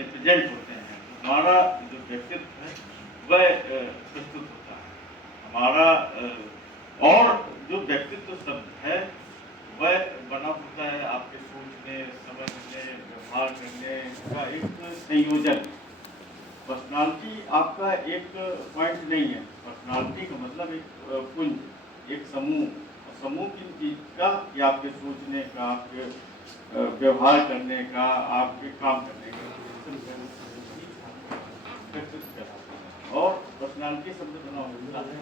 Represent होते हैं, हमारा जो व्यक्तित्व है वह प्रस्तुत होता है। हमारा और जो व्यक्तित्व शब्द है वह बना होता है आपके सोचने, समझने, व्यवहार करने का एक संयोजन। पर्सनालिटी आपका एक पॉइंट नहीं है। पर्सनालिटी का मतलब एक पुंज, एक समूह। समूह किन चीज का? कि आपके सोचने का, आपके व्यवहार करने का, आपके काम करने का व्यक्तित्व कहलाता है। और पर्सनालिटी शब्द बना होता है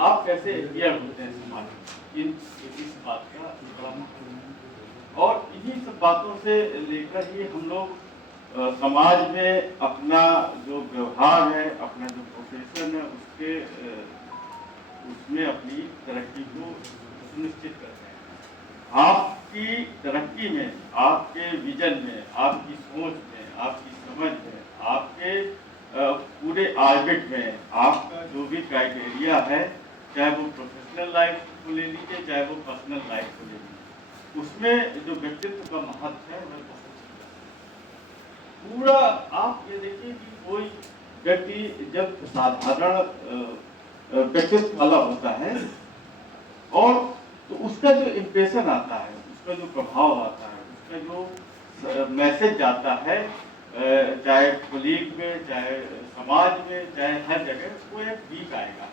आप कैसे क्लियर होते हैं समाज में, इस बात का बड़ा महत्व। और इन्हीं सब बातों से लेकर ही हम लोग समाज में अपना जो व्यवहार है, अपना जो प्रोफेशन है, उसमें अपनी तरक्की को सुनिश्चित करते हैं। आपकी तरक्की में, आपके विजन में, आपकी सोच में, आपकी समझ में, आपके पूरे ऑर्बिट में आपका जो भी क्राइटेरिया है, चाहे वो प्रोफेशनल लाइफ को ले लीजिए, चाहे वो पर्सनल लाइफ को ले लीजिए, उसमें जो व्यक्तित्व का महत्व है वह बहुत पूरा। आप ये देखिए कि कोई व्यक्ति जब साधारण व्यक्तित्व वाला होता है और तो उसका जो इम्प्रेशन आता है, उसका जो प्रभाव आता है, उसका जो मैसेज जाता है, चाहे कोलीग में, चाहे समाज में, चाहे हर जगह, वो एक वीक आएगा।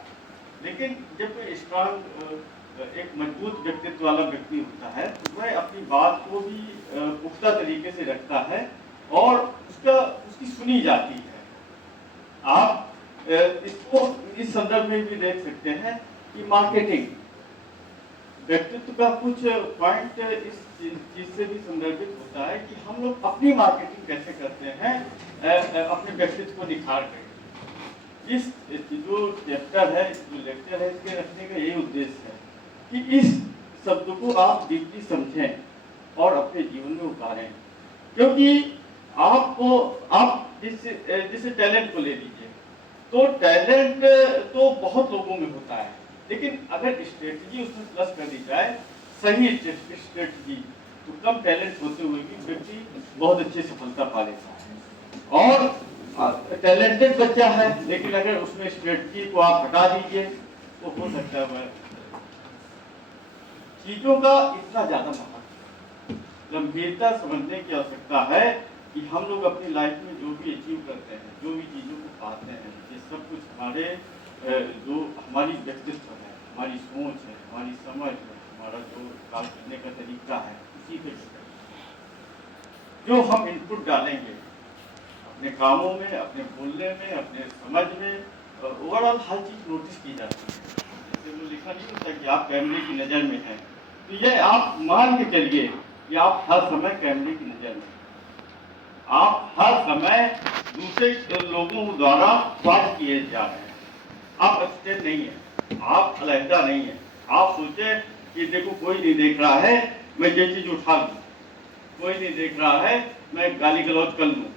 लेकिन जब कोई स्ट्रांग एक मजबूत व्यक्तित्व वाला व्यक्ति होता है तो वह अपनी बात को भी पुख्ता तरीके से रखता है और उसकी सुनी जाती है। आप इसको इस संदर्भ में भी देख सकते हैं कि मार्केटिंग व्यक्तित्व का कुछ पॉइंट इस चीज से भी संदर्भित होता है कि हम लोग अपनी मार्केटिंग कैसे करते हैं, अपने व्यक्तित्व को निखार कर। इस जो चैप्टर है, जो लेक्चर है, इसके रखने का यही उद्देश्य है कि इस शब्द को आप डीपली समझें और अपने जीवन में उतारें। क्योंकि आप जिस टैलेंट को ले लीजिए, तो टैलेंट तो बहुत लोगों में होता है, लेकिन अगर स्ट्रेटजी उसमें प्लस कर दी जाए, सही स्ट्रेटजी, तो कम टैलेंट होते हुए भी व्यक्ति बहुत अच्छी सफलता पा लेता है। और टैलेंटेड बच्चा है, लेकिन अगर उसमें स्ट्रेटजी को आप हटा दीजिए तो हो सकता है वह चीजों का इतना ज्यादा महत्व, गंभीरता समझने की आवश्यकता है कि हम लोग अपनी लाइफ में जो भी अचीव करते हैं, जो भी चीजों को पाते हैं, ये सब कुछ हमारी व्यक्तित्व है, हमारी सोच है, हमारी समझ है, हमारा जो काम करने का तरीका है, उसी पे जो हम इनपुट डालेंगे अपने कामों में, अपने बोलने में, अपने समझ में, ओवरऑल हर चीज नोटिस की जाती है। जैसे वो लिखा नहीं होता कि आप कैमरे की नजर में हैं, तो ये आप मान के चलिए कि आप हर समय कैमरे की नजर में, आप हर समय दूसरे लोगों द्वारा वॉच किए जा रहे हैं। आप एक्सटेंड नहीं है, आप अलहदा नहीं है। आप सोचे कि देखो कोई नहीं देख रहा है, मैं ये चीज उठा लूं, कोई नहीं देख रहा है, मैं गाली गलौज कर लूं,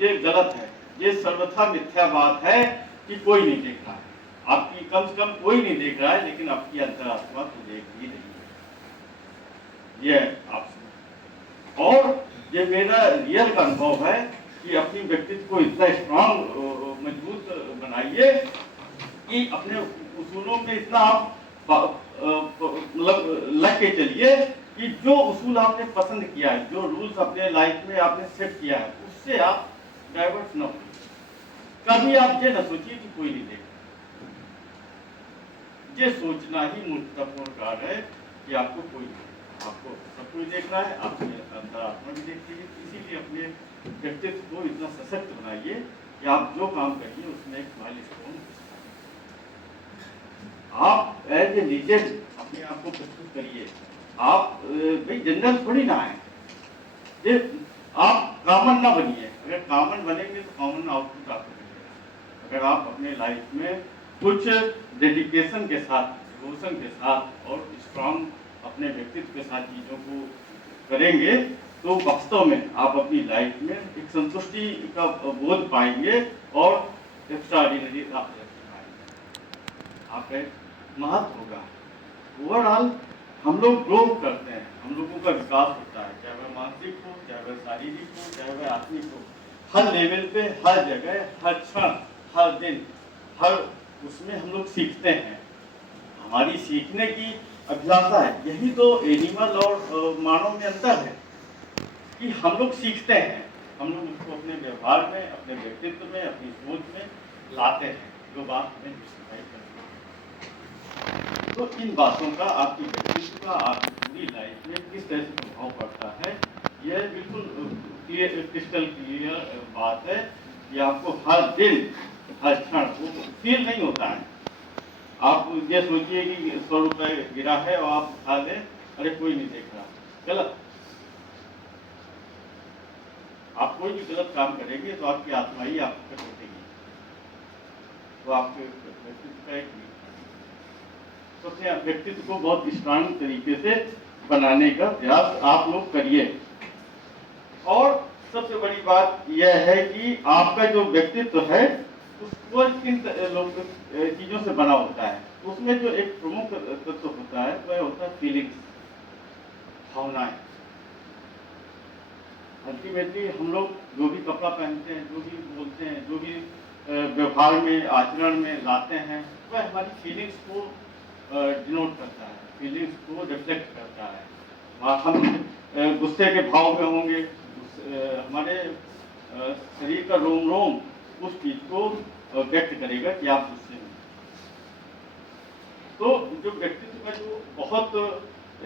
ये गलत है। ये सर्वथा मिथ्या बात है कि कोई नहीं देख रहा है। आपकी कम से कम कोई नहीं देख रहा है, लेकिन आपकी अंतरात्मा तो देख ही रही है। ये आप और ये मेरा रियल अनुभव है कि अपनी व्यक्तित्व को इतना स्ट्रांग मजबूत बनाइए कि अपने उसूलों में इतना आप मतलब लग के चलिए कि जो उसूल आपने पसंद किया है, जो रूल्स अपने लाइफ में आपने सेट किया है, उससे आप डाइवर्ट न हो। कभी आप ये न सोचिए कि कोई नहीं देख, ये सोचना ही मूर्खतापूर्ण कार्य है कि आपको कोई नहीं, आपको सब कुछ देखना है, आपके अंतरात्मा भी देखती है। इसीलिए अपने व्यक्तित्व को इतना सशक्त बनाइए कि आप जो काम करिए उसमें एक माइलस्टोन, आप एज ए लीजेंड अपने आप को प्रस्तुत करिए। आप भाई जनरल थोड़ी ना है, ये आप कॉमन ना बनिए। अगर कॉमन बनेंगे तो कॉमन आउटपुट आपको मिलेगा। अगर आप अपने लाइफ में कुछ डेडिकेशन के साथ, डिवोशन के साथ और स्ट्रांग अपने व्यक्तित्व के साथ चीजों को करेंगे, तो वास्तव में आप अपनी लाइफ में एक संतुष्टि का बोध पाएंगे और एक्स्ट्राऑर्डिनरी आप पाएंगे। आप महत्व होगा। ओवरऑल हम लोग ग्रो करते हैं, हम लोगों का विकास होता है, चाहे वह मानसिक हो, चाहे वह शारीरिक हो, चाहे वह आत्मिक हो। हर लेवल पे, हर जगह, हर क्षण, हर दिन, हर उसमें हम लोग सीखते हैं। हमारी सीखने की अभिलाषा है। यही तो एनिमल और मानव में अंतर है कि हम लोग सीखते हैं, हम लोग उसको अपने व्यवहार में, अपने व्यक्तित्व में, अपनी सोच में लाते हैं, जो बात हमें सिखाई करती है। तो इन बातों का आपकी व्यक्तित्व का, आपकी पूरी लाइफ में किस तरह से प्रभाव पड़ता है, यह बिल्कुल क्रिस्टल क्लियर बात है कि आपको हर दिन, हर क्षण वो फील नहीं होता है। आप ये सोचिए कि 100 रुपये गिरा है और आप उठा लें, अरे कोई नहीं देख रहा, गलत। आप कोई भी गलत काम करेंगे तो आपकी आत्मा ही आपको टोकेगी, तो आपके व्यक्तित्व का एक तो अपने व्यक्तित्व को बहुत स्ट्रांग तरीके से बनाने का प्रयास आप लोग करिए। और सबसे बड़ी बात यह है कि आपका जो व्यक्तित्व है उसको किन चीजों से बना होता है। उसमें जो एक प्रमुख तत्व होता है वह होता है फीलिंग्स, भावनाएं। अल्टीमेटली हम लोग जो भी कपड़ा पहनते हैं, जो भी बोलते हैं, जो भी व्यवहार में, आचरण में लाते हैं, वह हमारी फीलिंग्स को डिनोट करता है, फीलिंग्स को रिफ्लेक्ट करता है। हम गुस्से के भाव में होंगे, हमारे शरीर का रोम रोम उस चीज को व्यक्त करेगा कि आप गुस्से में। तो जो व्यक्तित्व का जो बहुत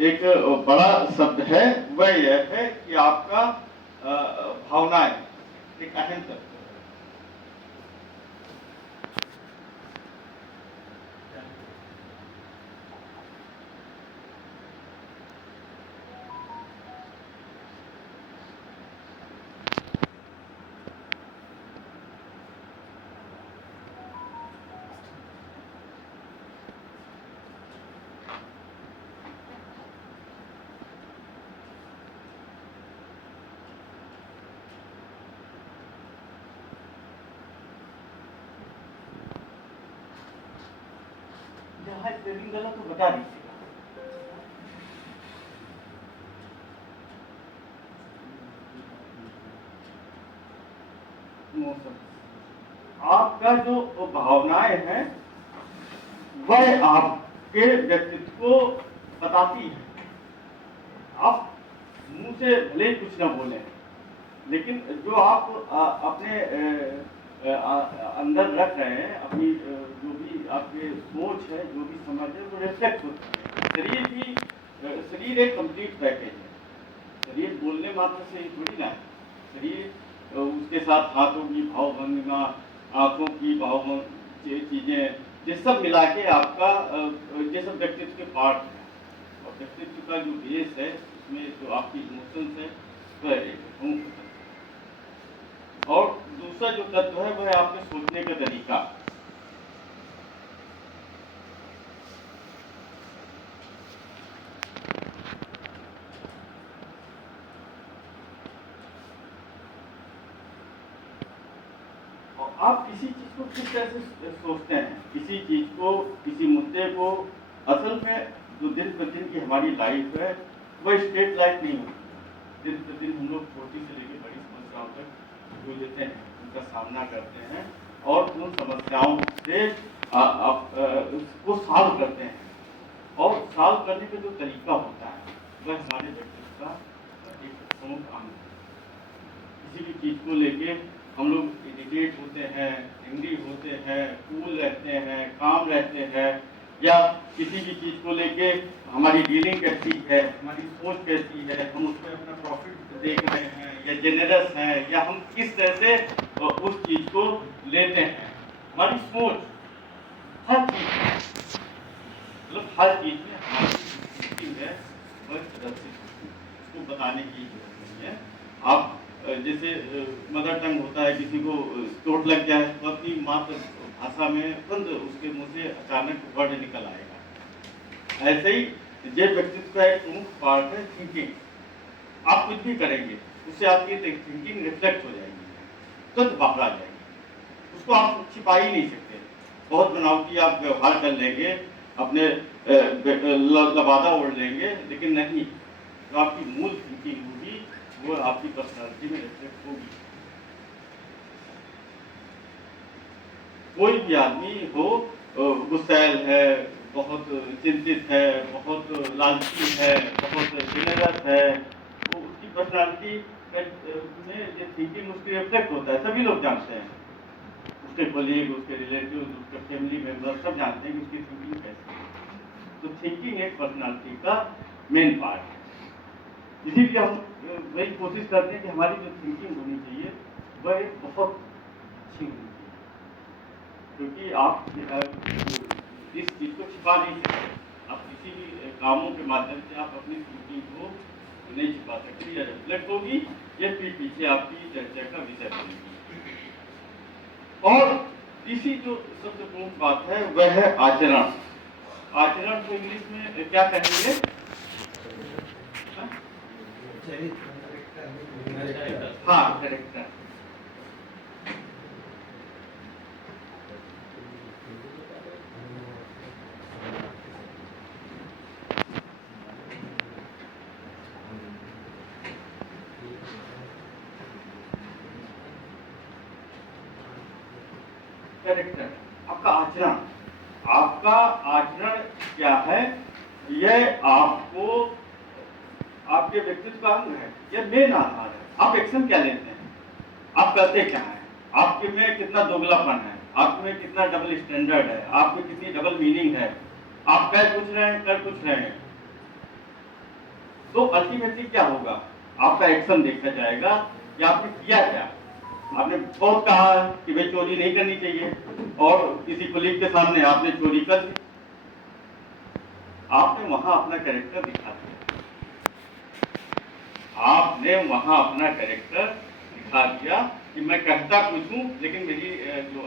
एक बड़ा शब्द है वह यह है कि आपका भावनाएं एक अहम तत्व है। जहाँ स्पेलिंग गलत तो बता दीजिएगा। आपका जो भावनाएं हैं वह आपके व्यक्तित्व को बताती है। आप मुंह से भले ही कुछ ना बोले, लेकिन जो आप अपने अंदर रख रहे हैं, अपनी जो भी आपके सोच है, जो भी समझ है, वो रिफ्लेक्ट होती है। शरीर एक कंप्लीट पैकेज है। शरीर बोलने मात्र से ही थोड़ी ना है। शरीर उसके साथ हाथों की भावभंगिमा, आंखों की भाव चीजें, ये सब मिला के आपका ये सब व्यक्तित्व के पार्ट है। और व्यक्तित्व का जो बेस है, उसमें जो आपकी इमोशंस है, वह एक प्रमुख तत्व है। और दूसरा जो तत्व है वह आपके सोचने का तरीका। आप किसी चीज को किस तरह से सोचते हैं, किसी चीज को, किसी मुद्दे को, असल में जो दिन प्रतिदिन की हमारी लाइफ है वह स्ट्रेट लाइफ नहीं होती। दिन प्रतिदिन हम लोग छोटी से लेकर बड़ी समस्याओं तक जूझ लेते हैं, उनका सामना करते हैं और उन समस्याओं से उसको सॉल्व करते हैं। और सॉल्व करने का जो तरीका होता है वह हमारे व्यक्तित्व का एक प्रमुख अंग है। किसी भी चीज को लेके हम लोग इरिटेट होते हैं, एंग्री होते हैं, कूल रहते हैं, काम रहते हैं, या किसी भी चीज को लेके हमारी डीलिंग कैसी है, हमारी सोच कैसी है, हम उसमें अपना प्रॉफिट देख रहे हैं या जेनरस हैं, या हम किस तरह से उस चीज को लेते हैं। हमारी सोच हर चीज, मतलब हर चीज में हमारी थिंकिंग है वह प्रदर्शित, उसको बताने की जरूरत नहीं है। आप जैसे मदर टंग होता है, किसी को चोट लग जाए तो अपनी मातृ भाषा में तुरंत उसके मुंह से अचानक वर्ड निकल आएगा। ऐसे ही ये व्यक्तित्व का एक प्रमुख पार्ट है थिंकिंग। आप कुछ भी करेंगे उससे आपकी थिंकिंग रिफ्लेक्ट हो जाएगी, तुरंत बाहर आ जाएगी, उसको आप छिपा ही नहीं सकते। बहुत बनावटी आप व्यवहार कर लेंगे अपने लबादा ओढ़ लेंगे, लेकिन नहीं, जो आपकी मूल थिंकिंग होगी वो आपकी पर्सनालिटी में रिफ्लेक्ट होगी। कोई भी आदमी हो, गुस्सैल है, बहुत चिंतित है, बहुत लालची है, बहुत जेनरस है, वो उसकी पर्सनालिटी में ये थिंकिंग उसकी रिफ्लेक्ट होता है, सभी लोग जानते हैं, उसके कोलीग, उसके रिलेटिव, उसके फैमिली मेंबर सब जानते हैं कि उसकी थिंकिंग कैसी है। तो थिंकिंग एक पर्सनालिटी का मेन पार्ट है। इसीलिए हम वही कोशिश करते हैं कि हमारी जो थिंकिंग होनी चाहिए वह एक बहुत अच्छी होनी चाहिए, क्योंकि आप इस चीज को छिपा नहीं सकते। आप किसी भी कामों के माध्यम से आप अपनी थिंकिंग को नहीं छिपा सकते, या रिफ्लेक्ट होगी, ये पीछे आपकी चर्चा का विषय बनेगी। और तीसरी जो सबसे प्रमुख बात है वह है आचरण। आचरण को इंग्लिश में क्या कहेंगे? हाँ, कैरेक्टर। कैरेक्टर, आपका आचरण, आपका आचरण क्या है, यह आपको आपके व्यक्तित्व का अंग है, यह मेन आधार है। आप एक्शन क्या लेते हैं, आप करते क्या हैं, आपके में कितना दोगलापन है, आप में कितना डबल स्टैंडर्ड है, आप में कितनी डबल मीनिंग है, आप कह कुछ रहे हैं, कर कुछ रहे हैं। तो अल्टीमेटली क्या होगा, आपका एक्शन देखा जाएगा कि आपने किया क्या। आपने बहुत कहा कि भाई चोरी नहीं करनी चाहिए, और किसी कोलीग के सामने आपने चोरी कर ली, आपने वहां अपना कैरेक्टर दिखा दिया, आपने वहां अपना कैरेक्टर दिखा दिया कि मैं कहता कुछ हूं, लेकिन मेरी जो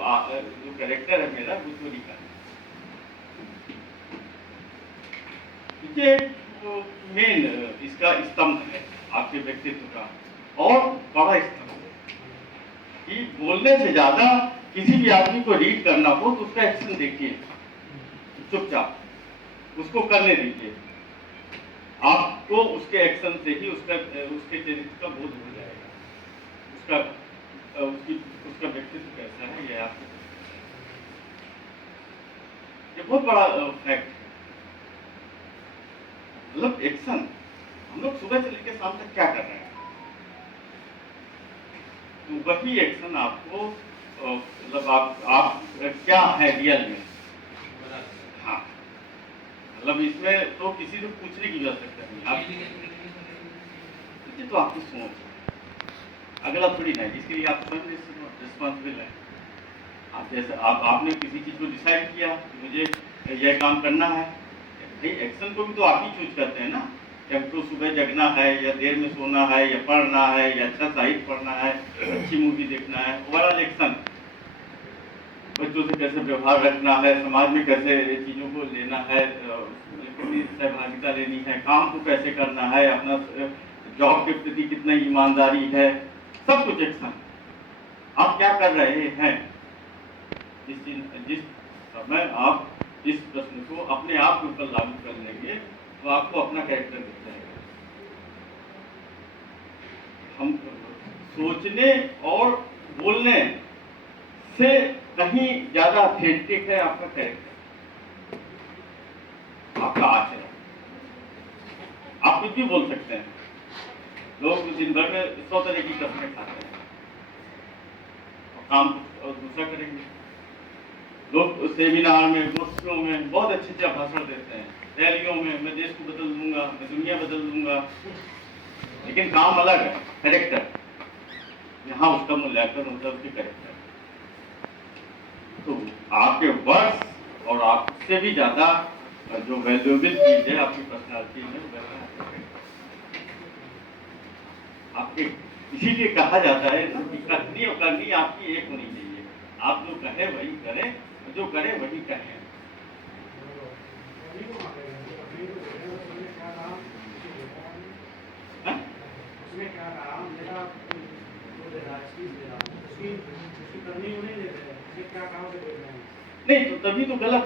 कैरेक्टर है मेरा वो चोरी करना। ये मेन इसका स्तंभ है आपके व्यक्तित्व का, और बड़ा स्तंभ कि बोलने से ज्यादा किसी भी आदमी को रीड करना हो तो उसका एक्शन देखिए, चुपचाप उसको करने दीजिए, आपको उसके एक्शन से ही उसके चरित्र का बोध हो जाएगा, उसका व्यक्तित्व कैसा है ये आपको, ये बहुत बड़ा फैक्ट है। मतलब एक्शन, हम लोग सुबह से लेकर शाम तक क्या कर रहे हैं, तो वही एक्शन आपको मतलब आप क्या है रियल में। हाँ, मतलब इसमें तो किसी से पूछने की आवश्यकता नहीं, आप तो आपकी सोच है, अगला थोड़ी ना, जिसके लिए आप स्वयं रिस्पॉन्सिबल है। आप जैसे आपने किसी चीज को डिसाइड किया कि मुझे यह काम करना है, भाई एक्शन को भी तो आप ही चूज करते हैं ना, कि हमको सुबह जगना है, या देर में सोना है, या पढ़ना है, या अच्छा साहित्य पढ़ना है, अच्छी मूवी देखना है, ओवरऑल एक्शन। बच्चों से कैसे व्यवहार रखना है, समाज में कैसे चीज़ों को लेना है, कितनी सहभागिता लेनी है, काम को कैसे करना है, अपना जॉब के प्रति कितना ईमानदारी है, सब कुछ एक्शन। आप क्या कर रहे हैं, जिस समय आप इस प्रश्न को अपने आप के ऊपर लागू कर लेंगे तो आपको अपना कैरेक्टर दिख जाएगा। हम सोचने और बोलने से कहीं ज्यादा ऑथेंटिक है आपका कैरेक्टर, आपका आचरण। आप कुछ भी बोल सकते हैं, लोग दिन भर में 100 तरह की कसमें खाते हैं और काम और दूसरा करेंगे। लोग सेमिनार में, गोष्ठियों में बहुत अच्छे भाषण देते हैं, रैलियों में मैं देश को बदल दूंगा, मैं दुनिया बदल दूंगा, लेकिन काम अलग है, कैरेक्टर। यहाँ उसका मूल्यांकन होता है उसके कैरेक्टर। तो आपके वर्ड्स और आपसे भी ज्यादा जो वैल्यूएबल चीज है आपकी पर्सनालिटी में, आपके इसीलिए कहा जाता है ना कि कथनी और करनी आपकी एक होनी चाहिए। आप जो कहें वही करें, जो करें वही कहें। उसमें क्या कहा, मेरा वो दे रहा है, चीज दे रहा है, उसकी करनी नहीं दे रहे हैं, क्या कहा उसे बोल रहे हैं। नहीं तो तभी तो गलत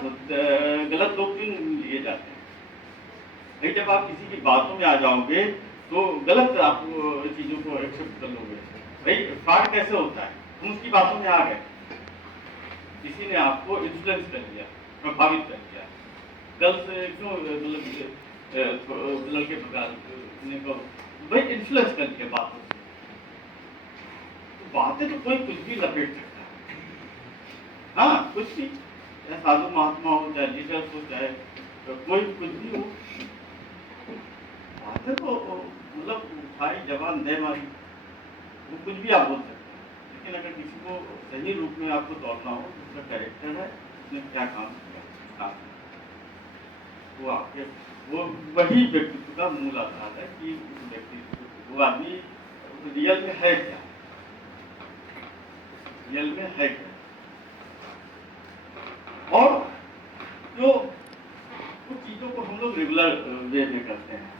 लोग चुन लिए जाते हैं। नहीं, जब आप किसी की बातों में आ जाओगे तो गलत आप चीज़ों को एक्सेप्ट कर लोगे। भाई फ्रॉड कैसे होता है, हम उसकी बातों में आ गए, किसी ने आपको इन्फ्लुएंस कर लिया, प्रभावित कर लिया। कल से क्यों लड़के भगाने को, भाई इन्फ्लुएंस कर लिया बातों से। तो बातें तो कोई कुछ भी लपेट सकता है, हाँ कुछ भी, चाहे साधु महात्मा हो, चाहे लीडर्स हो, चाहे कोई कुछ भी हो, बातें तो मतलब उठाई जबान दे मारी, वो कुछ भी आप बोल सकते हैं। लेकिन अगर किसी को सही रूप में आपको दौड़ना हो तो उसका कैरेक्टर है, उसने क्या काम किया, काम वो आपके वो वही व्यक्तित्व का मूल आधार है कि उस व्यक्ति वो आदमी रियल में है क्या, रियल में है क्या। और जो कुछ चीज़ों को हम लोग रेगुलर वे में करते हैं,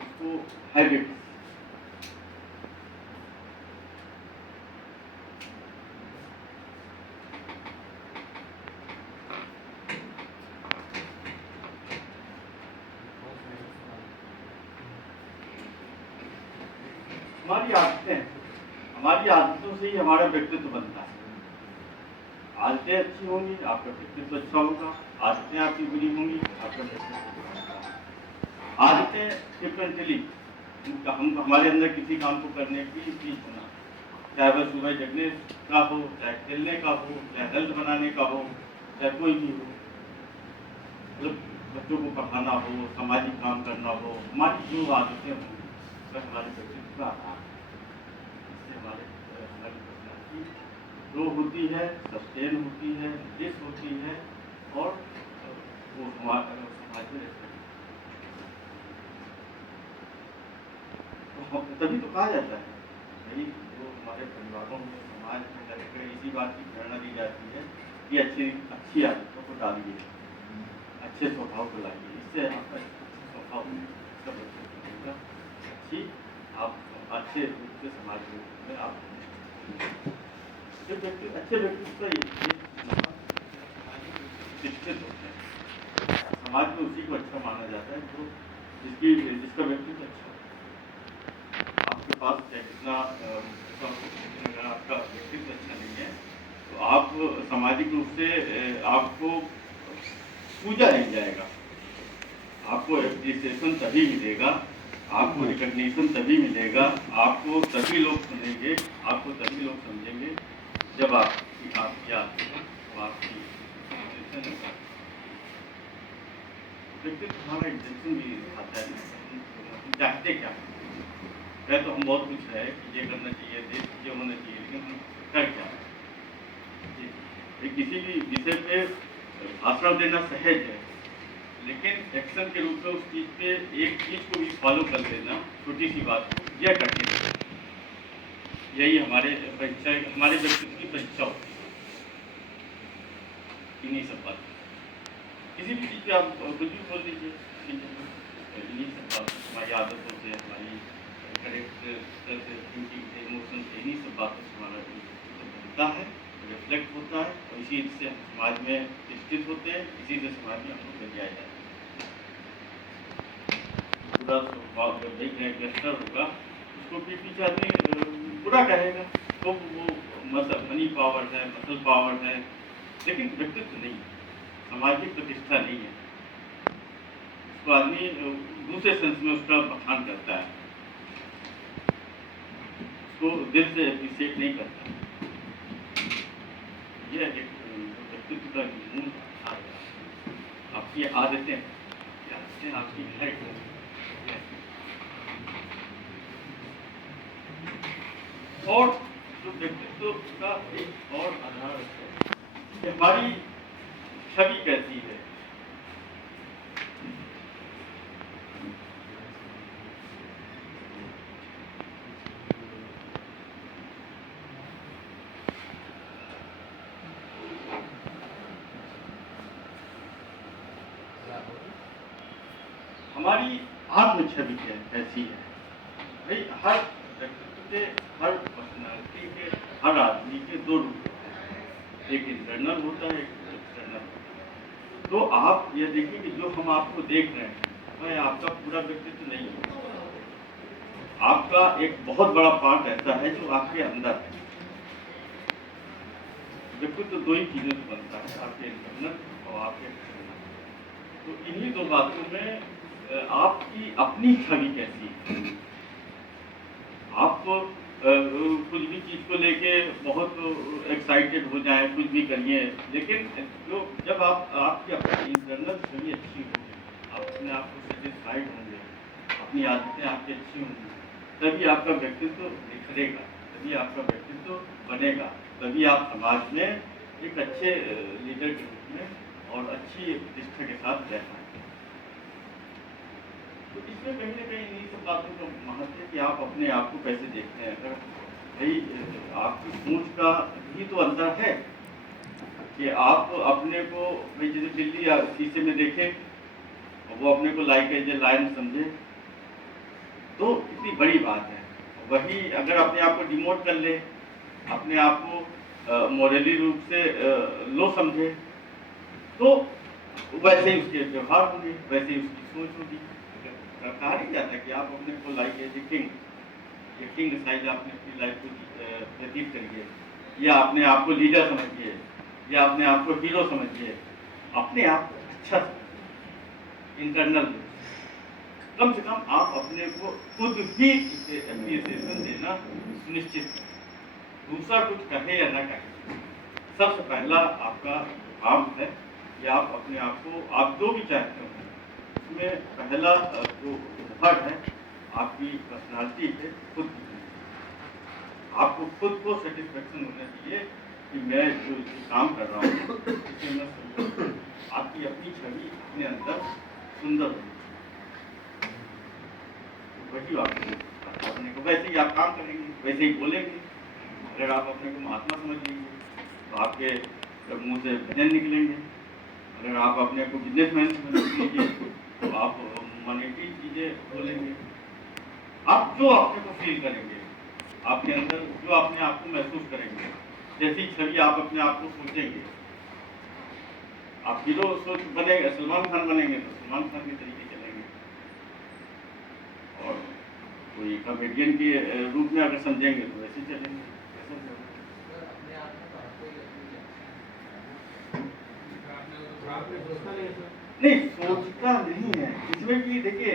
उसको हैबिट, हमारी आदतों से ही हमारा व्यक्तित्व बनता है। आदतें अच्छी होंगी, आपका व्यक्तित्व अच्छा होगा। आदतें आपकी बुरी होंगी, आपका व्यक्तित्व बुरा होगा। आदतें फ्रिक्वेंटली हम हमारे अंदर किसी काम को करने की चीज होना, चाहे वह सुबह जगने का हो, चाहे खेलने का हो, चाहे हेल्थ बनाने का हो, चाहे कोई भी हो, मतलब बच्चों को पढ़ाना हो, सामाजिक काम करना हो, हमारी जो आदतें होंगी वह हमारे व्यक्तित्व का आधार है। इससे हमारी पर्सनैलिटी ग्रो होती है, सस्टेन होती है, रिच होती है और वो समाज में रहती है। तो तभी तो कहा जाता है भाई, जो हमारे परिवारों में, समाज में रहकर इसी बात की प्रेरणा दी जाती है कि अच्छी आदतों को डालिए, अच्छे स्वभाव को लाइए, इससे आपका स्वभाव बनेगा, अच्छी आप अच्छे रूप से समाज में आप अच्छे व्यक्तित्व शिक्षित होते हैं। समाज में उसी को अच्छा माना जाता है जो जिसका व्यक्तित्व अच्छा हो। आपके पास कितना अगर आपका व्यक्तित्व अच्छा नहीं है तो आप सामाजिक रूप से आपको पूजा नहीं जाएगा, आपको एप्रिसिएशन तभी मिलेगा, आपको रिकग्निशन तभी मिलेगा, आपको तभी लोग सुनेंगे, आपको तभी लोग समझेंगे जब आपकी आपकी व्यक्तित्व हमारा इंटेंशन भी आता है, हम चाहते क्या है। तो हम बहुत कुछ है कि ये करना चाहिए, ये होना चाहिए, लेकिन हम कर क्या है। किसी भी विषय पे भाषण देना सहज है, लेकिन एक्शन के रूप में उस चीज पे एक चीज को भी फॉलो कर लेना, छोटी सी बात को, यह कठिन है। यही हमारे व्यक्तित्व की परीक्षा होती है, इन्हीं सब बात। किसी भी चीज पे आप कुछ भी बोल दीजिए, इन्हीं सब बात, हमारी आदतों से, हमारी करेक्टर से, थिंकिंग से, इमोशन से, इन्हीं सब बातों से हमारा बनता है, रिफ्लेक्ट होता है और इसी से हम समाज में स्थित होते हैं, इसी से समाज में हम लोग ले जाया जाता है। पूरा स्वभाव जब देख रहे गैस्टर होगा उसको पीछे आदमी बुरा कहेगा, तो वो मनी पावर है, मसल पावर है, लेकिन व्यक्तित्व नहीं है, सामाजिक प्रतिष्ठा नहीं है। उसको आदमी दूसरे सेंस में उसका बखान करता है, उसको दिल से अप्रिशिएट नहीं करता। यह एक व्यक्तित्व का मूल आधार है। आपकी आदतें आपकी है, और जो व्यक्तित्व का एक और आधार है कि हमारी छवि कैसी है। हमारी आत्म छवि कैसी है भाई। हर व्यक्तित्व के, हर पर्सनालिटी के, हर आदमी के दो रूप होते हैं, एक इंटरनल होता है, एक तो आप ये देखिए कि जो हम आपको देख रहे हैं वह आपका पूरा व्यक्तित्व नहीं है। आपका एक बहुत बड़ा पार्ट ऐसा है जो आपके अंदर है। व्यक्तित्व तो दो ही चीजों से बनता है, आपके इंटरनल और आपके एक्सटर्नल। तो इन्हीं दो बातों में आपकी अपनी छवि कैसी है। आप कुछ भी चीज को लेके बहुत एक्साइटेड हो जाए, कुछ भी करिए, लेकिन जो जब आपकी अपनी इंटरनल छवि अच्छी होगी, आप अपने आप को सेटिस्फाइड होंगे, अपनी आदतें आपकी अच्छी होंगी, तभी आपका व्यक्तित्व निखरेगा, तभी आपका व्यक्तित्व बनेगा, तभी आप समाज में एक अच्छे लीडर के रूप में और अच्छी प्रतिष्ठा के साथ रह पाएंगे। तो इसमें कहीं ना कहीं इन्हीं सब बातों का महत्व है कि आप अपने आप को कैसे देखते हैं। अगर भाई आपकी सोच का भी तो अंतर है कि आप अपने को भाई जैसे बिल्ली शीशे में देखे वो अपने को लाइक एज ए लायन समझे तो कितनी बड़ी बात है। वही अगर अपने आप को डिमोट कर ले, अपने आप को मॉरली रूप से लो समझे, तो वैसे ही उसके व्यवहार होंगे, वैसे ही उसकी सोच होगी। कहा नहीं जाता कि आप अपने को like as a king size आपने अपनी लाइफ को व्यतीत करिए, या अपने आप को लीडर समझिए, या अपने आप को हीरो समझिए। अपने आप को अच्छा इंटरनल कम से कम आप अपने को खुद ही इसे एप्रिसिएशन देना सुनिश्चित करें। दूसरा कुछ कहे या ना कहे, सबसे पहला आपका काम है कि आप अपने आप को, आप जो भी चाहते हो उसमें पहला जो भाग है आपकी पर्सनालिटी है खुद की। आपको खुद को सेटिस्फेक्शन होना चाहिए कि मैं जो काम कर रहा हूँ इससे मैं संतुष्ट हूँ। आपकी अपनी छवि अपने अंदर सुंदर होनी चाहिए, वही आपको अपने को वैसे ही आप काम करेंगे, वैसे ही बोलेंगे। अगर आप अपने को महात्मा समझ लेंगे तो आपके मुंह से भजन निकलेंगे। अगर आप अपने को बिजनेसमैन समझ लीजिए तो आप मॉनेटरी चीजें बोलेंगे। आप जो अपने को फील करेंगे, आपके अंदर जो अपने आप को महसूस करेंगे, जैसी छवि आप अपने आप को सोचेंगे, आप हीरो सोच बनेंगे, सलमान खान बनेंगे तो सलमान खान के तरीके चलेंगे, और कोई कॉमेडियन के रूप में अगर समझेंगे तो वैसे चलेंगे। नहीं, सोचता नहीं है इसमें भी। देखिए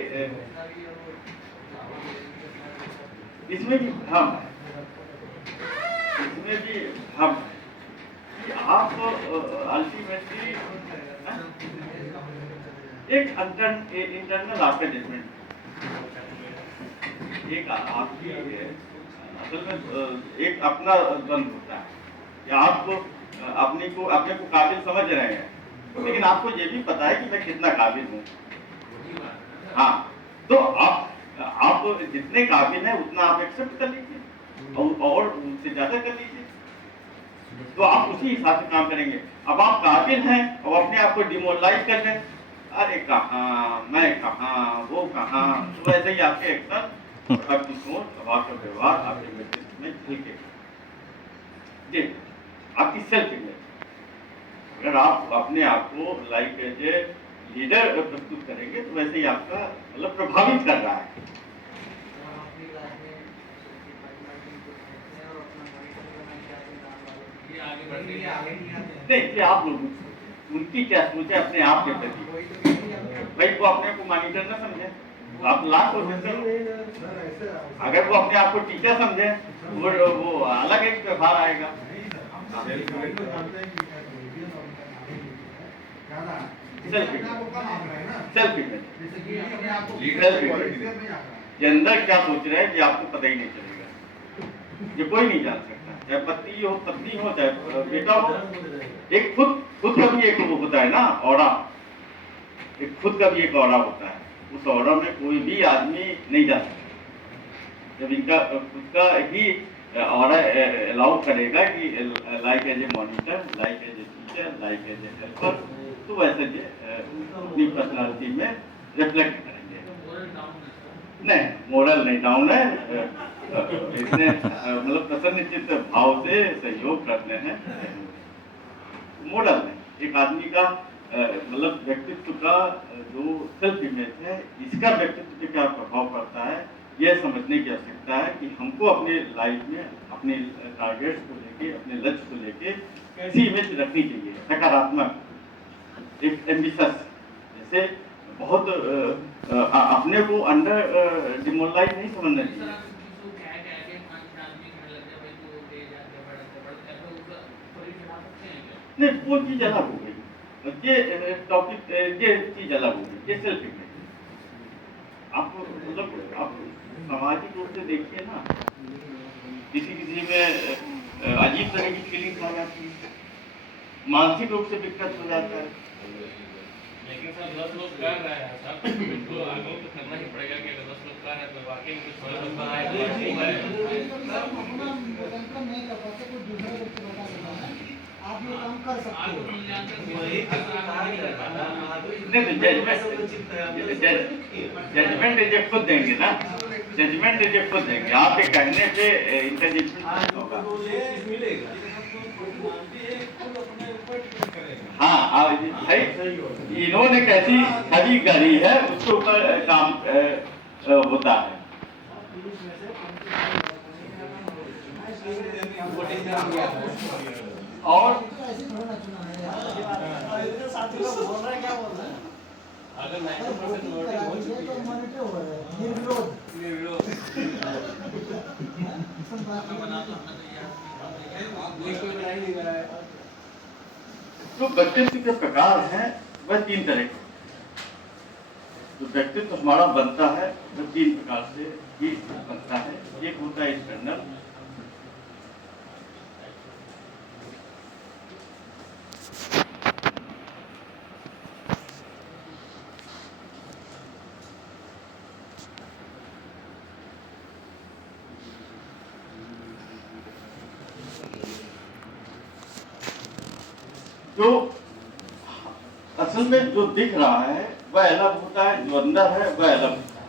इसमें भी हम इसमें भी हम कि आप अल्टीमेटली एक इंटरनल आपका जजमेंट, एक आपकी असल में एक अपना द्वंद होता है कि आपको अपने को काबिल समझ रहे हैं, लेकिन आपको ये भी पता है कि मैं कितना काबिल हूँ। हाँ, तो आप जितने काबिल हैं उतना आप एक्सेप्ट कर लीजिए और उनसे ज्यादा कर लीजिए, तो आप उसी हिसाब से काम करेंगे। अब आप काबिल हैं और अपने आप को डिमोरलाइज कर लें, अरे कहाँ मैं कहाँ वो कहाँ, तो वैसे ही आपके एक्शन, आपकी सोच, अब आपका व्यवहार आपके व्यक्तित्व में झलके जी। आपकी सेल्फ इमेज, अगर आप अपने आप को लाइक एज ए लीडर प्रस्तुत करेंगे तो वैसे ही आपका मतलब प्रभावित कर रहा है। नहीं, आप लोग उनकी क्या सोच है अपने आप के प्रति, भाई वो अपने को मॉनिटर ना समझे, आप लाख कोशिश करो। अगर वो अपने आप को टीचर समझे वो अलग एक व्यवहार आएगा। सेल्फ के अंदर क्या सोच रहे हैं ये आपको पता ही नहीं चलेगा, ये कोई नहीं जान सकता, चाहे पति हो, पत्नी हो, चाहे बेटा हो। एक खुद का भी एक वो होता है ना ऑरा, एक खुद का भी एक ऑरा होता है, उस ऑरा में कोई भी आदमी नहीं जा सकता। जब इनका खुद का ही ऑरा अलाउ करेगा कि like as a monitor, like as a teacher, like as a helper, तो वैसे अपनी पर्सनालिटी में रिफ्लेक्ट करेंगे। नहीं, मोरल नहीं डाउन है, इसने मतलब प्रसन्न चित्त भाव से सहयोग करते हैं, मॉडल नहीं। एक आदमी का मतलब व्यक्तित्व का जो सेल्फ इमेज है, इसका व्यक्तित्व पे क्या प्रभाव पड़ता है, यह समझने की आवश्यकता है कि हमको अपने लाइफ में अपने टारगेट्स को लेके, अपने लक्ष्य को लेके कैसी इमेज रखनी चाहिए, सकारात्मक, एक एम्बिशस, जैसे बहुत अपने को अंडर डिमोरलाइज नहीं समझना चाहिए। नहीं, वो चीज अलग हो गई, ये टॉपिक, ये चीज अलग हो गई, ये सेल्फ इमेज। आप मतलब आप सामाजिक रूप से देखिए ना, किसी में अजीब तरह की फीलिंग्स आ जाती है, मानसिक रूप से दिक्कत हो जाता है। लेकिन सर 10 लोग कर रहे हैं सर, तो आगे तो करना ही पड़ेगा कि अगर 10 लोग कर रहे हैं तो वाकई में कुछ फर्क पड़ता है। नहीं कर पाते, कोई दूसरा व्यक्ति बता सकता है आप ये काम कर सकते हो। जजमेंट रिजेक्ट खुद देंगे ना, जजमेंट रिजेक्ट खुद देंगे, आपके कहने पे इंटरजेक्शन होगा। हाँ, भाई इन्होंने कैसी छवि गढ़ी है उसके ऊपर काम होता है। और ऐसे थोड़ा ना चुना है यार। अगर तो मॉनिटर हो रहा है, निर्विरोध। तो व्यक्तित्व के प्रकार हैं वह 3 तरह के। तो व्यक्तित्व हमारा बनता है वह 3 प्रकार से ही बनता है। एक होता है इंटरनल, जो असल में जो दिख रहा है वह अलग होता है, जो अंदर है वह अलग होता है।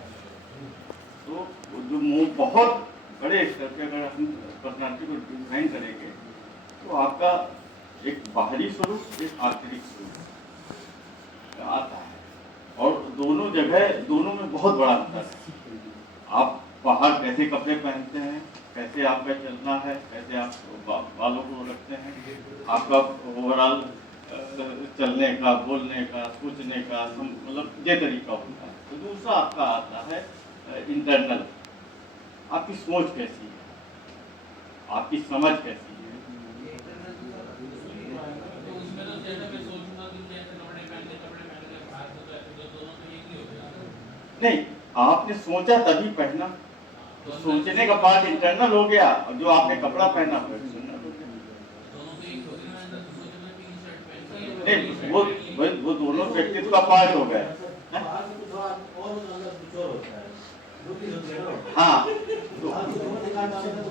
तो जो मुंह बहुत बड़े स्तर पे अगर हम पर्सनालिटी को डिफाइन करेंगे तो आपका एक बाहरी स्वरूप, एक आंतरिक स्वरूप आता है, और दोनों जगह, दोनों में बहुत बड़ा अंतर है। आप बाहर कैसे कपड़े पहनते हैं, कैसे आपका चलना है, कैसे आप बालों को रखते हैं, आपका ओवरऑल चलने का, बोलने का, सोचने का मतलब ये तरीका होता है। तो दूसरा आपका आता है इंटरनल, आपकी सोच कैसी है, आपकी समझ कैसी है। नहीं, आपने सोचा तभी पहना, तो सोचने का पार्ट इंटरनल हो गया, और जो आपने कपड़ा पहना वो एक्सटर्नल हो गया। नहीं, वो दोनों व्यक्तित्व का पार्ट हो गए। हाँ, तो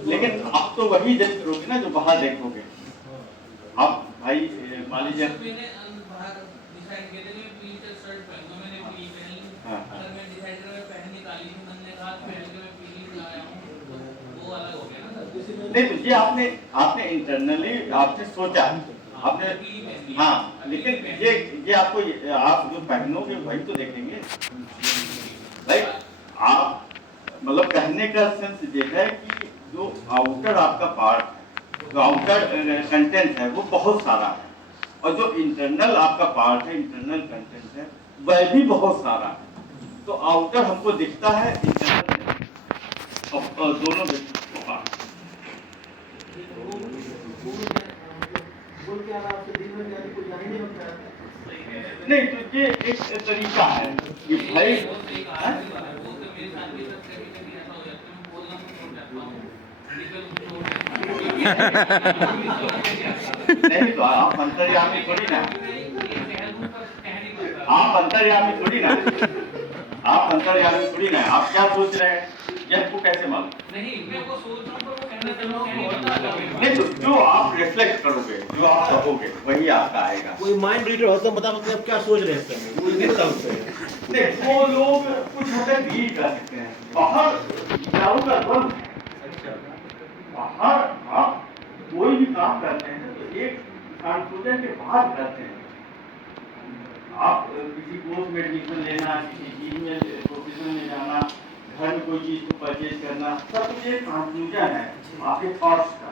लेकिन आप तो वही देख करोगे ना जो बाहर देखोगे। आप भाई मान लीजिए, नहीं तो ये आपने इंटरनली आपने सोचा, आपने, हाँ, लेकिन ये आपको आप जो पहनोगे वही तो देखेंगे। राइट, आप मतलब कहने का सेंस ये है कि जो आउटर आपका पार्ट है, जो आउटर कंटेंट है वो बहुत सारा है, और जो इंटरनल आपका पार्ट है, इंटरनल कंटेंट है वह भी बहुत सारा है। तो आउटर हमको दिखता है, इंटरनल और दोनों नहीं, तो ये एक तरीका है कि भाई नहीं, तो आप अंतर्यामी थोड़ी ना, आप अंतर्यामी थोड़ी ना, आप अंतर्यामी थोड़ी ना, आप क्या सोच रहे हैं यह को कैसे मालूम? नहीं, मैं वो सोच रहा हूँ पर वो कहना चाह रहा हूँ। नहीं, तो जो आप रिफ्लेक्ट करोगे, जो आप कहोगे वही आपका आएगा। कोई माइंड रीडर हो तो बता सकते आप क्या सोच रहे हैं इसमें, वो नहीं बता सकते। नहीं, वो लोग कुछ हद तक भी कर सकते हैं। बाहर विचारों का द्वंद है, बाहर आप कोई भी काम करते हैं तो एक कंक्लूजन के बाद करते हैं। आप किसी कोर्स में एडमिशन लेना, किसी चीज में प्रोफेशन में जाना, घर में कोई चीज को परचेज करना, सब कुछ एक कंक्लूजन है आपके थॉट्स का।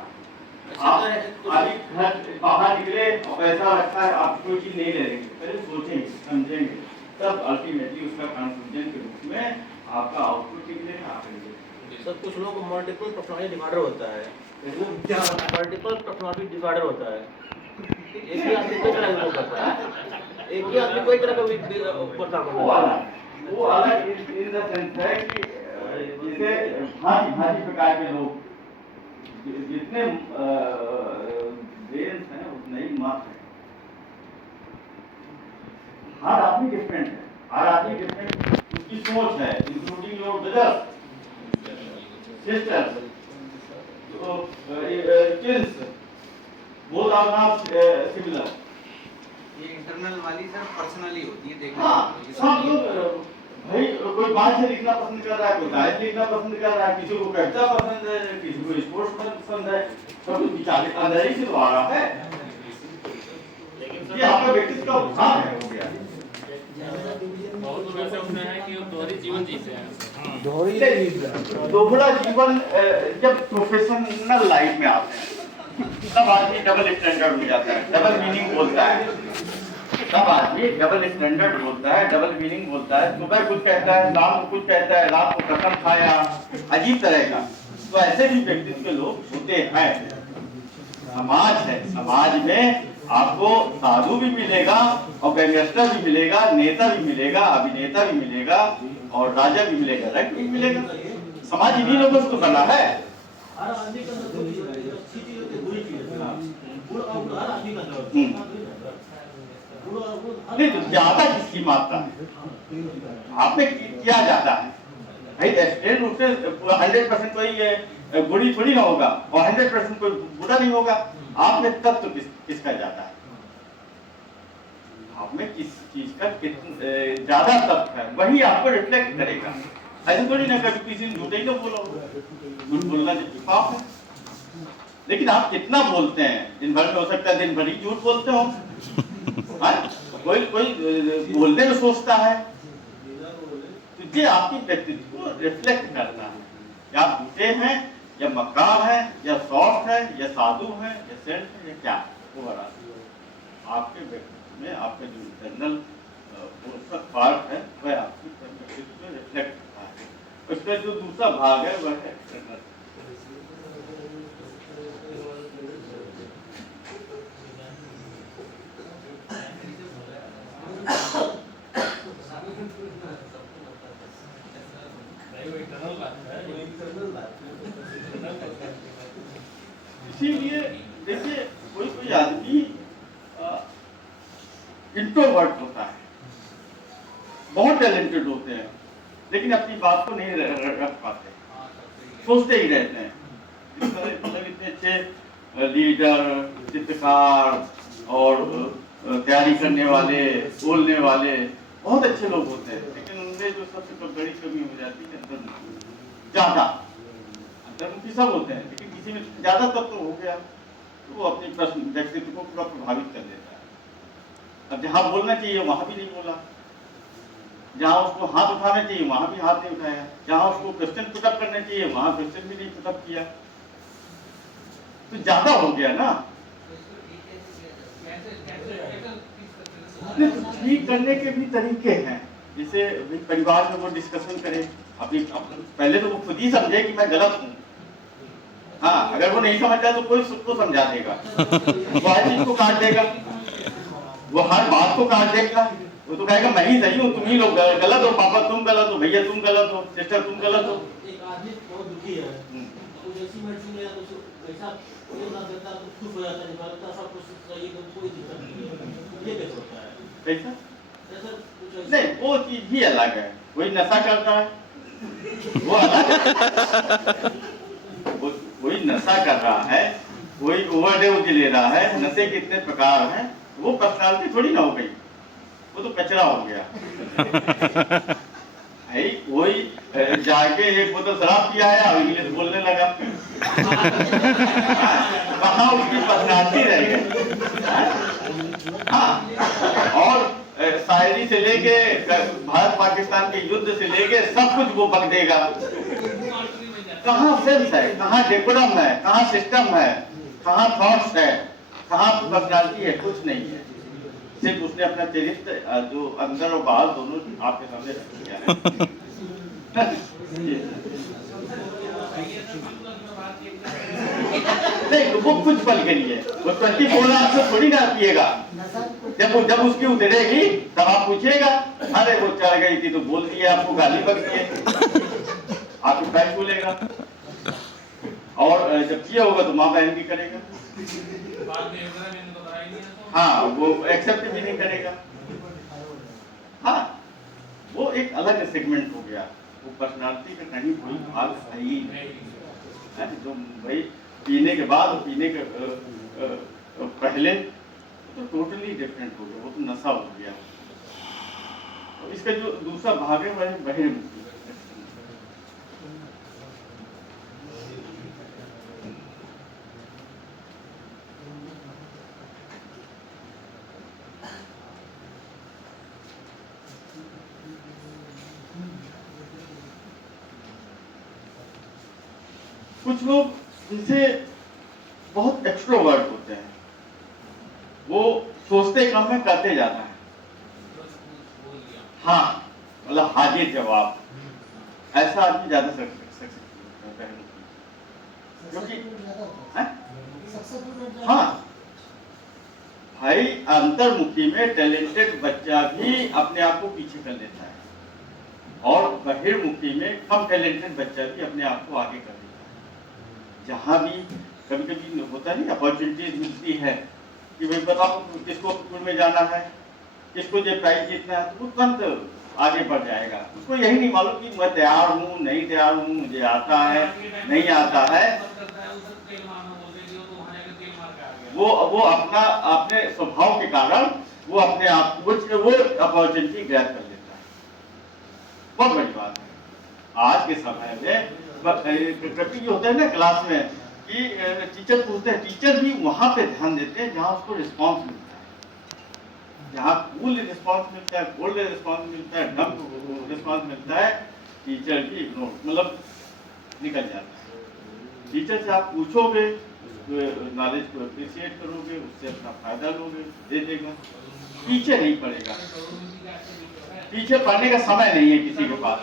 आप अभी घर बाहर निकले और पैसा रखा है, आप कोई चीज नहीं ले लेंगे, पहले सोचेंगे, समझेंगे, तब अल्टीमेटली उसका कंक्लूजन के रूप में आपका आउटपुट निकलेगा। सर कुछ लोगों को मल्टीपल पर्सनालिटी डिसऑर्डर होता है, मल्टीपल पर्सनालिटी डिसऑर्डर होता है। एक ही आदमी कोई तरह का करता है, एक ही आदमी कोई तरह का वो अलग इन द सेंस है कि जैसे भांति भांति प्रकार के लोग, जितने ब्रेन्स हैं उतने ही मार्क्स हैं। हर आदमी डिफरेंट है, हर आदमी डिफरेंट उसकी सोच है, including your brothers, sisters, kids, both are not similar. ये इंटरनल वाली सर पर्सनली होती है, देखना हाँ, सब लोग भाई कोई बात से लिखना पसंद कर रहा है, कोई गायक लिखना पसंद कर रहा है, किसी को कविता पसंद है, किसी को स्पोर्ट्स पसंद है, सब कुछ विचार अंदर ही से तो आ रहा है। ये आपका व्यक्तित्व का भाग है, हो गया। बहुत लोग ऐसे होते हैं कि वो दोहरी जीवन जीते हैं। दोहरा जीवन जब प्रोफेशनल लाइफ में आते हैं तब आदमी डबल स्टैंडर्ड हो जाता है, डबल मीनिंग बोलता है, तब आदमी डबल स्टैंडर्ड बोलता है, डबल मीनिंग बोलता है। सुबह कुछ कहता है, शाम को कुछ कहता है, रात को कसम खाया, अजीब तरह का। तो ऐसे भी व्यक्तित्व के लोग होते हैं। समाज है, समाज में आपको साधु भी मिलेगा और गैंगस्टर भी मिलेगा, नेता भी मिलेगा, अभिनेता भी मिलेगा और राजा भी मिलेगा, रंग भी मिलेगा। समाज इन्हीं लोगों को बना है। हर आदमी का अंदर अच्छी चीज होती है, बुरी चीज होती है। बुरा और हर आदमी का अंदर नहीं तो ज्यादा किसकी मात्रा है आप में किया जाता है भाई। एक्सटेंड रूप से 100% कोई बुरी थोड़ी ना होगा और 100% कोई बुरा नहीं होगा। आप में तत्व किसका ज्यादा है, आप में किस चीज का ज्यादा तत्व है, वही आपको रिफ्लेक्ट करेगा। ऐसे थोड़ी ना कभी किसी ने झूठ ही तो बोलो, झूठ बोलना जबकि पाप है। लेकिन आप कितना बोलते हैं, दिन भर में हो सकता है दिन भर ही झूठ बोलते हो। कोई बोलने में सोचता है, तो ये आपकी व्यक्तित्व को रिफ्लेक्ट करता है। या आप झूठे हैं या मक्कार है या सॉफ्ट है या साधु है या सेंट है या क्या, वो आपके व्यक्तित्व में आपका जो इंटरनल पार्ट है वह आपकी व्यक्तित्व में रिफ्लेक्ट करता है। उसका जो दूसरा भाग है वह है एक्सटर्नल। इसीलिए देखिए कोई आदमी इंट्रोवर्ट होता है, बहुत टैलेंटेड होते हैं, लेकिन अपनी बात को नहीं रख पाते, सोचते ही रहते हैं। मतलब इतने अच्छे लीडर, चित्रकार और तैयारी करने वाले, बोलने वाले बहुत अच्छे लोग होते हैं, लेकिन उनमें जो सबसे बड़ी कमी हो जाती है अंदर ज्यादा अंतर्मुखी सब होते हैं, लेकिन किसी में ज्यादा तत्व हो गया तो वो अपनी व्यक्तित्व को पूरा प्रभावित कर देता है। अब जहाँ बोलना चाहिए वहां भी नहीं बोला, जहाँ उसको हाथ उठाना चाहिए वहां भी हाथ नहीं उठाया, जहाँ उसको क्वेश्चन पुटअप करना चाहिए वहां क्वेश्चन भी नहीं पुटअप किया, तो ज्यादा हो गया ना। ठीक करने के भी तरीके हैं, जैसे परिवार में वो डिस्कशन करें अपनी, पहले तो वो खुद ही समझे कि मैं गलत हूँ। हाँ, अगर वो नहीं समझता तो कोई सबको समझा देगा, वो हर चीज को काट देगा, वो हर बात को काट देगा। वो तो कहेगा मैं ही सही हूँ, तुम ही लोग गलत हो, पापा तुम गलत हो, भैया तुम गलत हो, सिस्टर तुम गलत हो। एक आदमी बहुत दुखी है, तो जैसी मेडिसिन ले तो ऐसा कोई ना देता तो खुश हो जाता है, निकालता सब कुछ सही है, कोई दिक्कत नहीं है। ये कैसे होता है? कैसा? ऐसा कुछ नहीं, वो चीज ही अलग है। कोई नशा करता है वो अलग है, कोई नशा कर रहा है, कोई ओवरडोज ले रहा है, नशे के इतने प्रकार हैं, वो पर्सनालिटी थोड़ी ना हो गई, वो तो कचरा हो गया। कोई जाके एक बोतल शराब पिया है और इंग्लिश बोलने लगा, कहाँ उसकी पर्सनालिटी रह गई। हाँ, और शायरी से लेके भारत पाकिस्तान के युद्ध से लेके सब कुछ वो बक देगा। कहाँ सेंस है, कहाँ डेकोरम है, कहाँ सिस्टम है, कहाँ थॉट्स है, कहाँ पर्सनालिटी है, कुछ नहीं है। सिर्फ उसने अपना चरित्र जो अंदर और बाहर दोनों आपके सामने रख दिया है। नहीं, वो कुछ पल के लिए, वो 24 आवर्स से थोड़ी ना पिएगा। जब उसकी उतरेगी तब आप पूछिएगा, अरे वो चल गई थी तो बोल दिया, आपको गाली बक दिए, आपको पैर बोलेगा। और जब किया होगा तो माँ बहन भी करेगा। हाँ, वो एक्सेप्ट भी नहीं करेगा। हाँ, वो एक अलग सेगमेंट हो गया। वो पर्सनालिटी का कहीं कोई भाग है ही नहीं, जो भाई पीने के बाद और पीने के पहले तो टोटली डिफरेंट हो गया, वो तो नशा हो गया। तो इसका जो दूसरा भाग है वह बहिर्मुखी। कुछ लोग जिनसे बहुत एक्सट्रोवर्ट होते हैं, वो सोचते कम है करते ज्यादा है। हाँ, मतलब हाजिर जवाब, ऐसा आदमी ज्यादा सक्सेसफुल है क्योंकि हाँ भाई, अंतर्मुखी में टैलेंटेड बच्चा भी अपने आप को पीछे कर लेता है और बहिर्मुखी में कम टैलेंटेड बच्चा भी अपने आप को आगे कर लेता है। जहाँ भी कभी कभी होता नहीं, अपॉर्चुनिटीज मिलती है कि भाई बताओ किसको स्कूल में जाना है, किसको जो प्राइज जीतना है, तो वो तुरंत आगे बढ़ जाएगा। उसको यही नहीं मालूम कि मैं तैयार हूँ नहीं तैयार हूँ, मुझे आता है नहीं आता है। वो अपना अपने स्वभाव के कारण वो अपने आप वो अपॉर्चुनिटी ग्रैब कर लेता है। बहुत बड़ी बात है आज के समय में। कभी होता है ना क्लास में कि टीचर पूछते हैं, टीचर भी वहां पे ध्यान देते हैं जहां उसको रिस्पांस मिलता है, जहां कूल रिस्पांस मिलता है, कोल्ड रिस्पांस मिलता है, डम रिस्पांस मिलता है, टीचर भी इग्नोर मतलब निकल जाता है। टीचर से आप पूछोगे, नॉलेज को अप्रिशिएट करोगे, उससे अपना फायदा लोगे, दे देगा, पीछे नहीं पड़ेगा। पीछे पड़ने का समय नहीं है किसी के पास।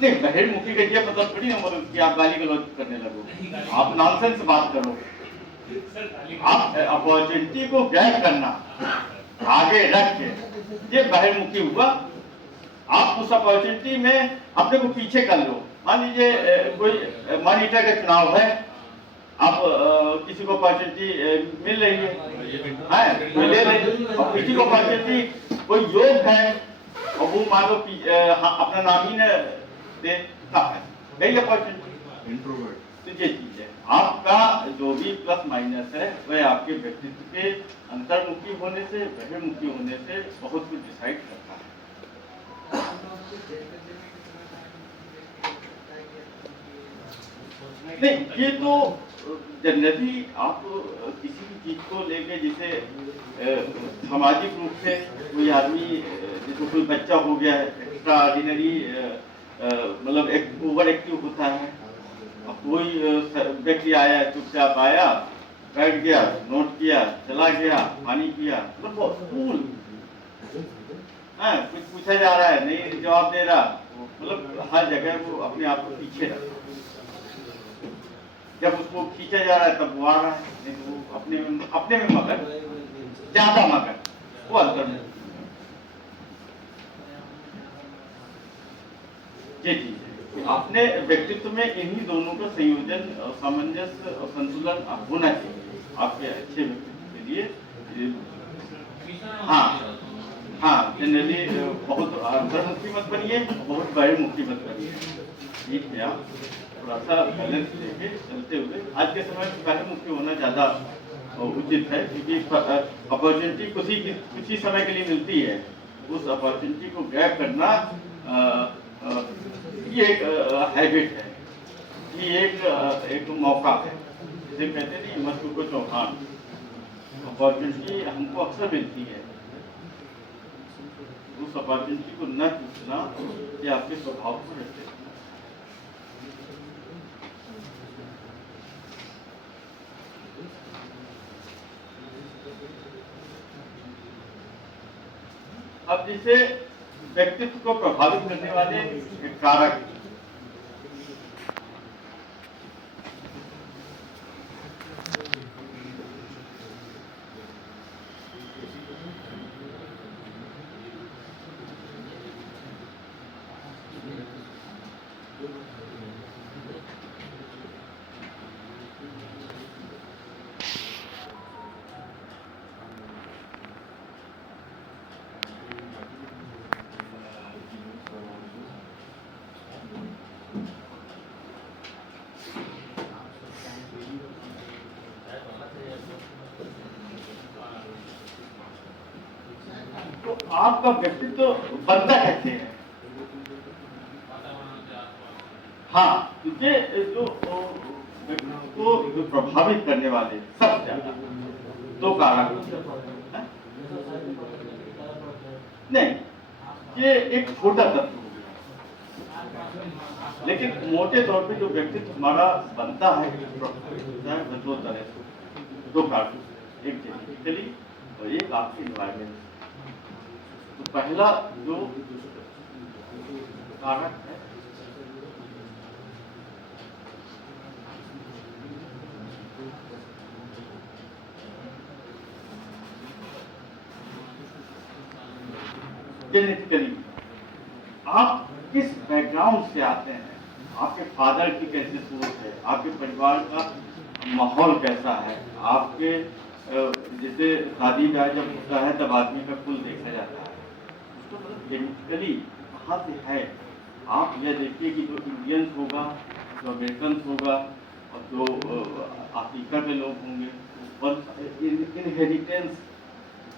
नहीं, बहिर्मुखी का ये मतलब थोड़ी ना मतलब कि आप गाली गलौज करने लगोगे, आप नॉनसेंस बात करोगे। आप अपॉर्चुनिटी को ग्रैब करना, आगे रख के, ये बहिर्मुखी हुआ। आप उस अपॉर्चुनिटी में अपने को पीछे कर लो। मान लीजिए कोई मॉनिटर का चुनाव है, आप किसी को अपॉर्चुनिटी मिल रही है, कोई ले रही, और किसी को अपॉर्चुनिटी कोई योग है और वो मान लो अपना नाम ही न देता है, यही अपॉर्चुनिटी इंट्रोवर्ट। तो ये चीज है, आपका जो भी प्लस माइनस है वह आपके व्यक्तित्व के अंतर्मुखी होने से, बहिर्मुखी होने से बहुत कुछ डिसाइड करता है। नहीं, ये तो जनरली आप किसी भी चीज को लेके, जैसे सामाजिक रूप से कोई आदमी, जैसे कोई बच्चा हो गया है एक्स्ट्रा ऑर्डिनरी, मतलब एक ओवर एक्टिव होता है। अब कोई व्यक्ति आया, चुपचाप आया, बैठ गया, नोट किया, चला गया, पानी पिया, मतलब कूल, कुछ पूछा जा रहा है नहीं जवाब दे रहा, मतलब हर जगह वो अपने आप को पीछे रखता है। जब उसको खींचा जा रहा है तब वो आ रहा है, नहीं तो वो अपने में मगर, ज्यादा मगर, वो अंतर में। ये चीज है, अपने व्यक्तित्व में इन्हीं दोनों का संयोजन, सामंजस्य और संतुलन होना चाहिए आपके अच्छे व्यक्तित्व के लिए। हाँ हाँ, जनरली बहुत अंतर्मुखी मत बनिए, बहुत बहिर्मुखी मत बनिए, ठीक है। आप थोड़ा सा बैलेंस लेके चलते हुए, आज के समय में बहिर्मुखी होना ज्यादा उचित है, क्योंकि अपॉर्चुनिटी कुछ ही समय के लिए मिलती है। उस अपॉर्चुनिटी को ग्रैब करना ये एक हैबिट है, ये एक मौका है, जिसे कहते नहीं मस्तू को चौहान। अपॉर्चुनिटी हमको अक्सर मिलती है, उस अपॉर्चुनिटी को न चूकना ये आपके स्वभाव को रहते हैं। अब जैसे व्यक्तित्व को प्रभावित करने वाले कारक, तो आपका व्यक्तित्व बनता कैसे है? हाँ, क्योंकि जो व्यक्तित्व को जो प्रभावित करने वाले सबसे ज्यादा दो कारक हैं? नहीं, ये एक छोटा तत्व हो गया, लेकिन मोटे तौर पे जो व्यक्तित्व हमारा बनता है वो दो तरह से, दो कारक, एक जेनेटिकली और एक आपके एनवायरमेंट। तो पहला जो कारक है जेनेटिकली, आप किस बैकग्राउंड से आते हैं, आपके फादर की कैसी सोच है, आपके परिवार का माहौल कैसा है, आपके जैसे शादी ब्याह जब होता है तब आदमी का कुल देखा जाता है, उसको मतलब जेनेटिकली कहाँ से है। आप यह देखिए कि जो इंडियंस होगा, जो अमेरिकन होगा और जो अफ्रीका के लोग होंगे, इनहेरिटेंस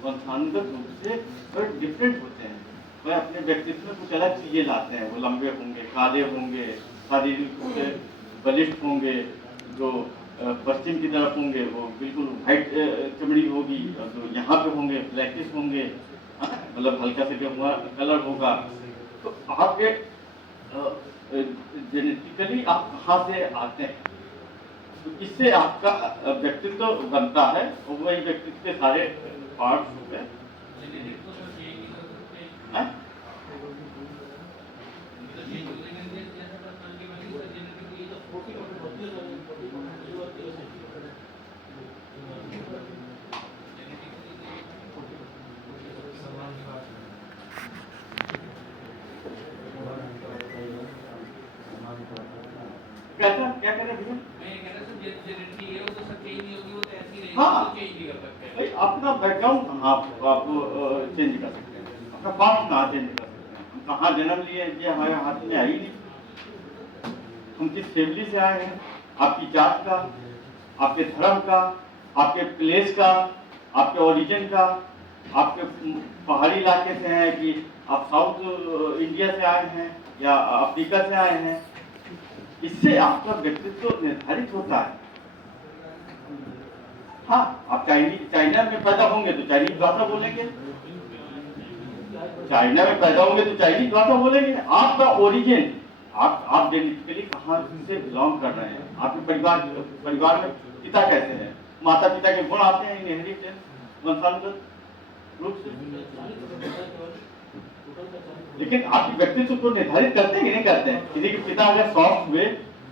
वंशानुगत रूप से बड़े डिफरेंट होते हैं। वह अपने व्यक्तित्व में कुछ अलग चीजें लाते हैं, वो लंबे होंगे, काले होंगे, शारीरिक रूप से बलिष्ठ होंगे, जो पश्चिम की तरफ होंगे वो बिल्कुल वाइट चमड़ी होगी, और जो यहाँ पे होंगे ब्लैकिश होंगे, मतलब हल्का से गेहुआ कलर होगा। तो आपके जेनेटिकली आप कहाँ से आते हैं, तो इससे आपका व्यक्तित्व बनता है, और वही व्यक्तित्व के सारे पार्ट्स हो गए। कैसा क्या कह रहे भैया? हाँ, भाई अपना बैकग्राउंड आप चेंज कर सकते हैं, अपना पास्ट कहाँ चेंज कर सकते हैं, हम कहाँ जन्म लिए ये हमारे हाथ में आई नहीं, हम किस फैमिली से आए हैं, आपकी जात का, आपके धर्म का, आपके प्लेस का, आपके ओरिजिन का, आपके पहाड़ी इलाके से हैं कि आप साउथ इंडिया से आए हैं या अफ्रीका से आए हैं, इससे आपका व्यक्तित्व निर्धारित होता है। हाँ, आप चाइना में पैदा होंगे तो चाइनीज भाषा बोलेंगे, चाइना में पैदा होंगे तो चाइनीज भाषा बोलेंगे। आपका ओरिजिन, आप जेनेटिकली कहाँ से बिलोंग कर रहे हैं, आपके परिवार में पिता कैसे हैं, माता पिता के गुण आते हैं इनहेरिटेंस वंशानुगत रूप से, लेकिन आपके व्यक्तित्व को निर्धारित करते हैं कि नहीं करते हैं। किसी के पिता अगर सॉफ्ट हुए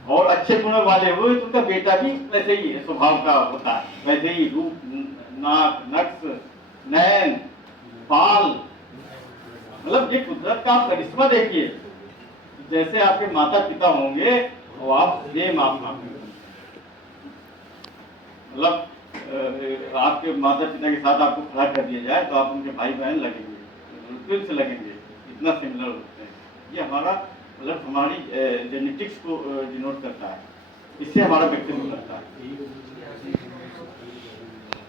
और अच्छे गुणों वाले हुए तो उनका बेटा भी वैसे ही स्वभाव का होता है, वैसे ही रूप, नाक, नक्श, नयन, बाल, मतलब ये कुदरत का आप करिश्मा देखिए, जैसे आपके माता पिता होंगे वो आप सेम आप मतलब आपके माता पिता के साथ आपको खड़ा कर दिया जाए तो आप उनके भाई बहन लगेंगे, ट्विन्स लगेंगे, इतना सिमिलर होते हैं। ये हमारा मतलब हमारी जेनेटिक्स को डिनोट करता है, इससे हमारा व्यक्तित्व बनता है।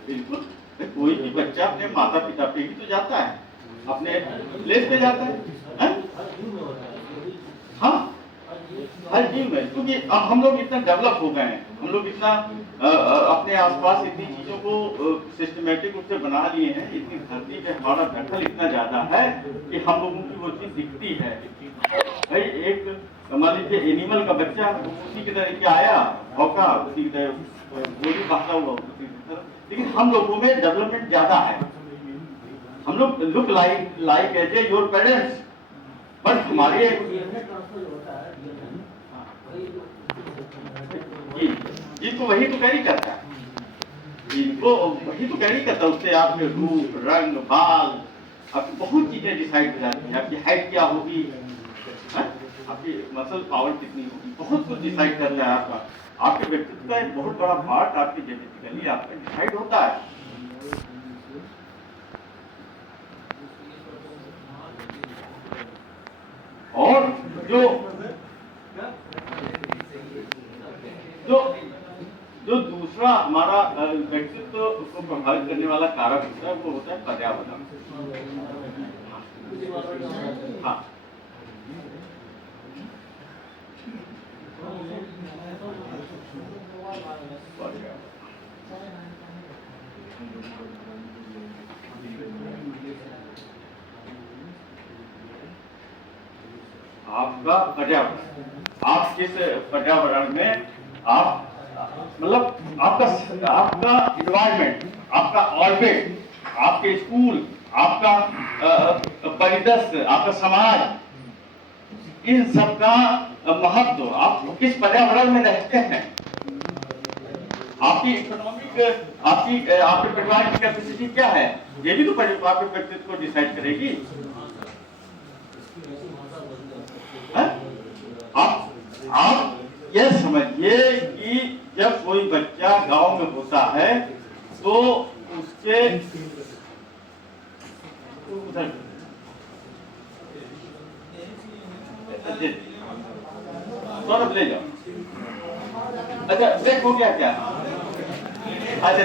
बिल्कुल, कोई भी बच्चा अपने माता पिता पे ही तो जाता है, अपने प्लेस पे जाता है? हाँ, हर चीज में, क्योंकि अब हम लोग इतना डेवलप हो गए हैं, हम लोग इतना अपने आसपास इतनी चीजों को सिस्टमेटिक रूप से बना लिए हैं, इतनी धरती पे हमारा दखल इतना ज्यादा है कि हम लोगों की वो चीज दिखती है। भाई एक मान लीजिए एनिमल का बच्चा उसी की तरह क्या आया भौंका, उसी की तरह वो भी भागता हुआ उसी की तरह, लेकिन हम लोगों में डेवलपमेंट ज्यादा है। हम लोग look like as a your parents, but हमारे जी तो वही तो कैरी करता है, इनको वही तो कैरी करता है। उससे आपके रूप, रंग, बाल, आपकी बहुत चीजें डिसाइड हो जाती है। आपकी हाइट क्या होगी, आपकी मसल पावर कितनी होगी, बहुत कुछ डिसाइड करता है आपका। आपके व्यक्तित्व का एक बहुत बड़ा पार्ट आपके जेनेटिकली आपका डिसाइड होता है। और जो जो जो दूसरा हमारा व्यक्तित्व को प्रभावित करने वाला कारक होता है वो होता है पर्यावरण। हाँ, आपका पर्यावरण, आप किस पर्यावरण में आप मतलब आपका एनवायरनमेंट, आपका ऑर्बिट, आपके स्कूल, आपका परिदृश्य, आपका समाज, इन सब का महत्व, आप किस पर्यावरण में रहते हैं, आपकी इकोनॉमिक, आपके परिवार की कैपेसिटी क्या है, ये भी तो आपके व्यक्तित्व को डिसाइड करेगी। आप यह समझिए कि जब कोई बच्चा गांव में होता है तो उसके सौरभ ले जाओ। अच्छा ब्रेक हो गया क्या? अच्छा